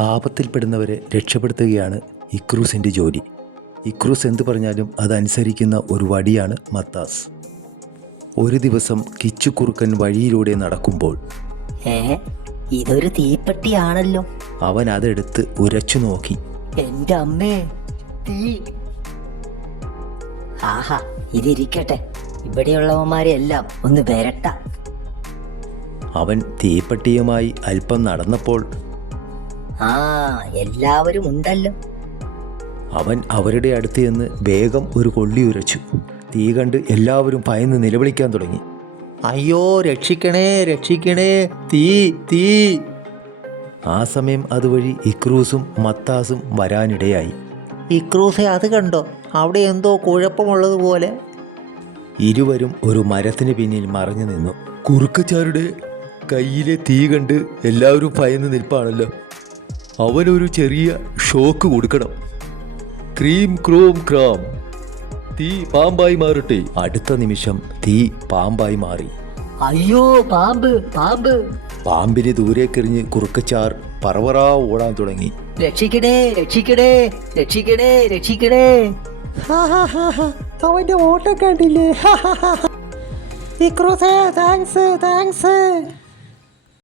ആപത്തിൽപ്പെടുന്നവരെ രക്ഷപ്പെടുത്തുകയാണ് ഇക്രൂസിൻ്റെ ജോലി. ഇക്രൂസ് എന്തു പറഞ്ഞാലും അതനുസരിക്കുന്ന ഒരു വടിയാണ് മത്താസ്. ഒരു ദിവസം കിച്ചുകുറുക്കൻ വഴിയിലൂടെ നടക്കുമ്പോൾ ഇതൊരു തീപ്പെട്ടിയാണല്ലോ. അവൻ അതെടുത്ത് ഉരച്ചു നോക്കി. എന്റെ അമ്മേ, തീ! ആഹാ, ഇതിരിക്കട്ടെ, ഇവിടെയുള്ളവന്മാരെ എല്ലാം ഒന്ന് വരട്ട. അവൻ തീപ്പെട്ടിയുമായി അല്പം നടന്നപ്പോൾ എല്ലാവരും ഉണ്ടല്ലോ. അവൻ അവരുടെ അടുത്ത് ചെന്ന് വേഗം ഒരു കൊള്ളി ഉരച്ചു. തീ കണ്ട് എല്ലാവരും ഭയന്ന് നിലവിളിക്കാൻ തുടങ്ങി. അയ്യോ, രക്ഷിക്കണേ, രക്ഷിക്കണേ, തീ, തീ! ആ സമയം അതുവഴി ഇക്രൂസും മത്താസും വരാനിടയായി. ഇക്രൂസെ, അത് കണ്ടോ? അവിടെ എന്തോ കുഴപ്പമുള്ളതുപോലെ. ഇരുവരും ഒരു മരത്തിന് പിന്നിൽ മറഞ്ഞു നിന്നു. കുറുക്കച്ചാരുടെ കയ്യിലെ തീ കണ്ട് എല്ലാവരും ഭയന്ന് നിൽപ്പാണല്ലോ. അവനൊരു ചെറിയ ഷോക്ക് കൊടുക്കണം. ക്രീം ക്രോം ക്രാം, തീ പാമ്പായി മാറട്ടെ. അടുത്ത നിമിഷം തീ പാമ്പായി മാറി. അയ്യോ, പാമ്പ്, പാമ്പ്! പാമ്പിനെ ദൂരേക്കെറിഞ്ഞ് കുറുക്കച്ചാർ പറവറാ ഓടാൻ തുടങ്ങി. രക്ഷിക്കണേ, രക്ഷിക്കണേ, രക്ഷിക്കണേ, രക്ഷിക്കണേ! അവന്റെ ഓട്ടം കണ്ടില്ലേ? ഇക്രൂസേ, താങ്ക്സ്, താങ്ക്സ്.